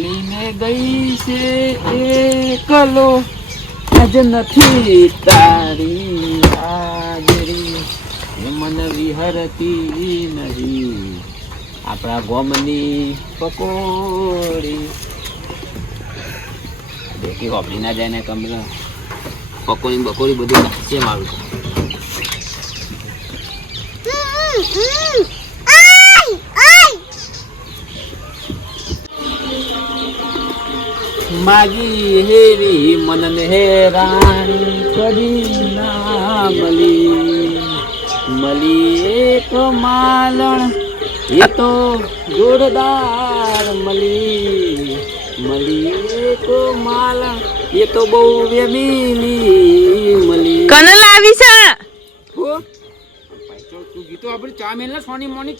મેલીને ગઈ છે એકલો આજ નથી તારી હાજરી મન વિહરતી નહીં આપણા ગોમની પકોડી દેખી હોપડી ના જાય ને કમરા પકોડી બકોડી બધું નાખશે મારું માગી હેરી મનને હેરાન કરી ના મળી એક માલણ એ તો જોરદાર મળી એક માલણ એ તો બહુ વેમીલી મળી કને લાવી છે તું ગીતો આપણે ચામેલ ને સોની મોની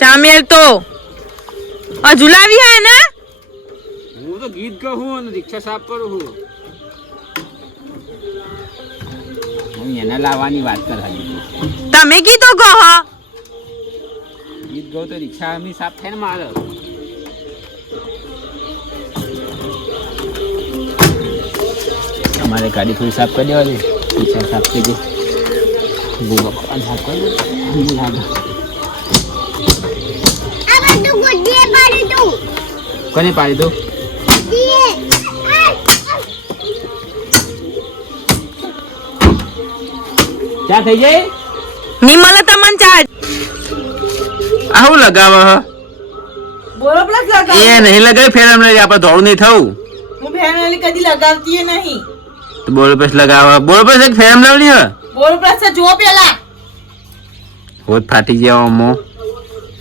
ચામેલ તો હજુ લાવી હે ને હું તો ગીત કહું અને રિક્ષા સાફ કરું હું એને લાવવાની વાત કરાવી તમે કીધું કહો ગીત ગાઉં તો રિક્ષા એમની સાફ થાય ને મારે અમારે ગાડી થોડી સાફ કરી દેવાની રિક્ષા સાફ થઈ ગઈ સાફ કરી દે કોને પાડી દઉં ચા થઈ જાય નિમલે તમન ચા આવું લગાવે બોલો પ્લસ લગાવ એ નહીં લગાવે ફેર અમને આપણે ધોળું નહીં થવું હું ફેરનલી કદી લગાવતી નહીં તો બોલો પ્લસ લગાવે બોલો પ્લસ એક ફેર લાવની હે બોલો પ્લસ જો પેલા હોત ફાટી જાય અમો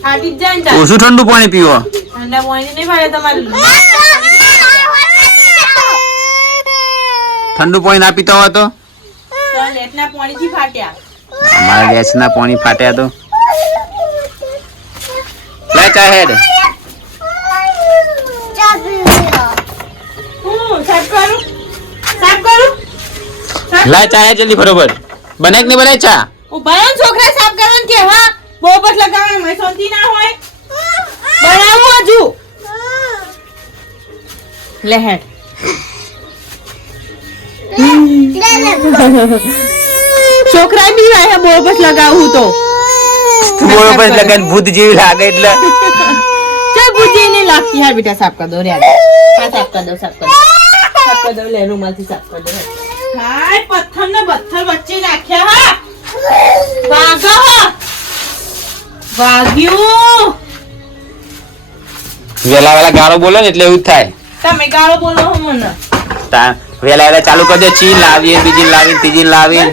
ફાટી જાય ને ઓછું ઠંડુ પાણી પીવો ઠંડા પાણી નહીં ભાડે તમારું ઠંડુ પાણી ના પીતા હોય તો લેટના પાણીથી ફાટ્યા અમારા ગેસના પાણી ફાટ્યા તો લે ચા હેડ સાફ કરું લા ચા હે જલ્દી બરોબર બને કે નહીં બને ચા ઓ ભાઈ છોકરા સાફ કરવાનું કે હા બહુ બસ લગાવવાનું હોય શાંતિ ના હોય બનાવું હજુ લે હેડ છોકરા બી વાય બહુ બસ લગાવું તો બોલો બસ લગન ભૂત જેવી લાગે એટલે ચાલ ભૂત જેવી નહીં લાગતી યાર બેટા સાફ કર દો રે આ સાફ કર દો લે રૂમાલથી સાફ કર દો હાય પથ્થર ને પથ્થર વચ્ચે નાખ્યા હા વાગ્યું વેલા ગાળો બોલો ને એટલે એવું જ થાય તમે ગાળો બોલો હો મને વેલા ચાલુ કરી દે ચી લાવીએ બીજી લાવી ત્રીજી લાવી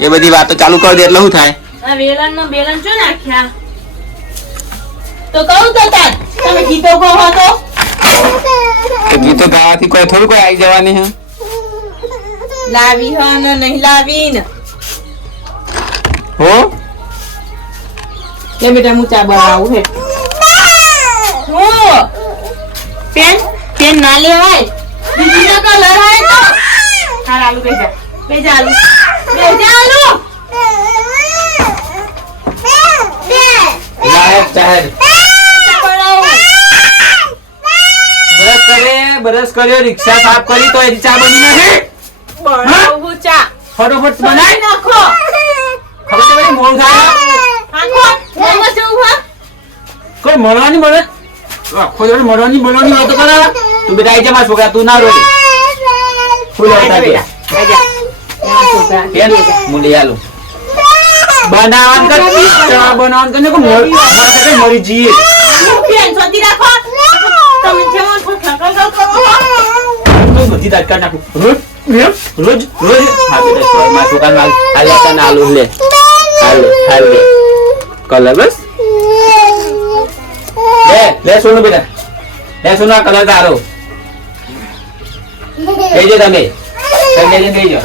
એ બધી વાતો ચાલુ કરી દે એટલે શું થાય આ વેલણ નો બેલણ ચો નાખ્યા તો કહું તો તાર તમે ગીતો કહો તો ગીતો ગાવાથી કોઈ થોડું કોઈ આવી જવાની હે લાવી હ ને નહીં લાવી ને હો લે બેટા હું ચા બનાવું હે હું પેન ના લેવાય બીજી ના કલર હોય તો હાલ આલુ બેજા આલુ લાયક ચાહે બરસ કર્યો રિક્ષા સાફ કરી તો એની ચા બની નથી બનાવું ચા ફટાફટ બનાય નાખો ખબર છે બધી મોળ થાય આખો મોમો જેવું હા કોઈ મળવાની મળે આખો જોડે મળવાની વાતો કરે તું બેટા આઈ જા મારા છોકરા તું ના રોય ફૂલ આવતા બેટા મુંડી આલો બનાવન કર ચા બનાવન કરને કો મરી જીએ પેન સોતી રાખો તમે જેવન પર ખકલ કરો બધી દાટકા નાખું રોજ હા બેટા સોય માં છોકરા માલ હાલ્યા ના આલુ લે હાલ કલર બસ લે સોનું બેટા લે સોનું આ કલર તારો કહેજો તમે કહેજો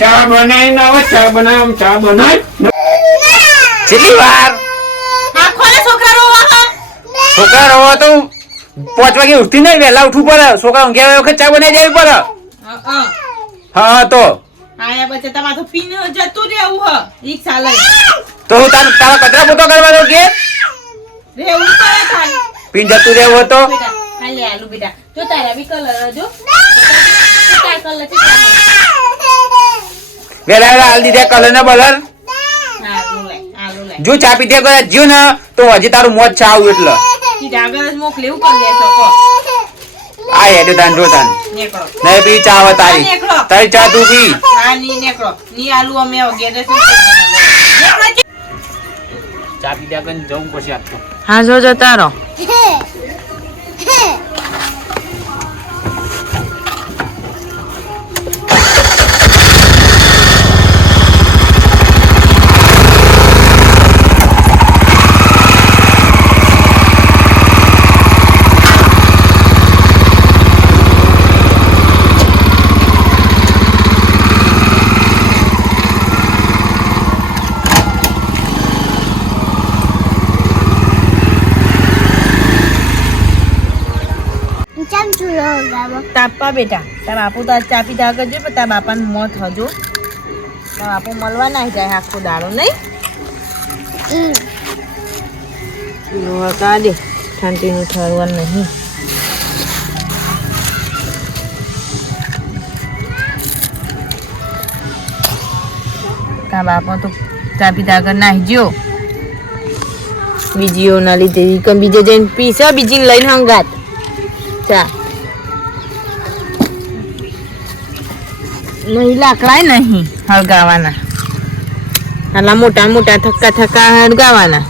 ચા બનાય કેટલી વાર આખો ને છોકરા રોવા છોકરા રોવા તો 5 વાગે ઉઠતી નહીં વહેલા ઉઠવું પડે છોકરા ઊંઘ્યા વખત ચા બનાવી દેવી પડે હા તો આયા બચ્ચા તમાર તો પીને જતું રહેવું હ રિક્ષા લઈ તો હું તારા કચરા પોતો કરવાનો કે રેવું પડે પીન જતું રહેવું તો બેટા હા લે આલુ બેટા જો તારા બી કલર જો તારા કલર છે વેલા હાલ દીધે કલર ને બલર આલુ લે જો ચા પીધે કરે જીવ ને તો હજી તારું મોત છે આવું એટલે સીધા આગળ જ મોકલે એવું કરી લેશો કો આ હેડે તાન જો તાન નેકળો નહીં પી ચા આવે તારી તારી ચા તું પી હા ની નેકળો ની આલુ અમે ગેડે શું ચા પીધા કરીને જવું પડશે આજ તો હા જો જતા રહો તાપા બેટા તારા બાપુ તો ચા પીધા કરજો પણ તારા બાપાનું મોત હજુ તારા બાપુ મળવા ના જાય આખો દાડો નહીં કાઢે ઠંડીનું ઠરવાનું નહીં તારા બાપા તો ચા પીધા કર નાહી ગયો બીજીઓ ના લીધે બીજે જઈને પીશે બીજી લઈને હંગાત ચા નહીં લાકડાય નહીં હળગાવાના આલા મોટા મોટા થક્કા થક્કા હળગાવાના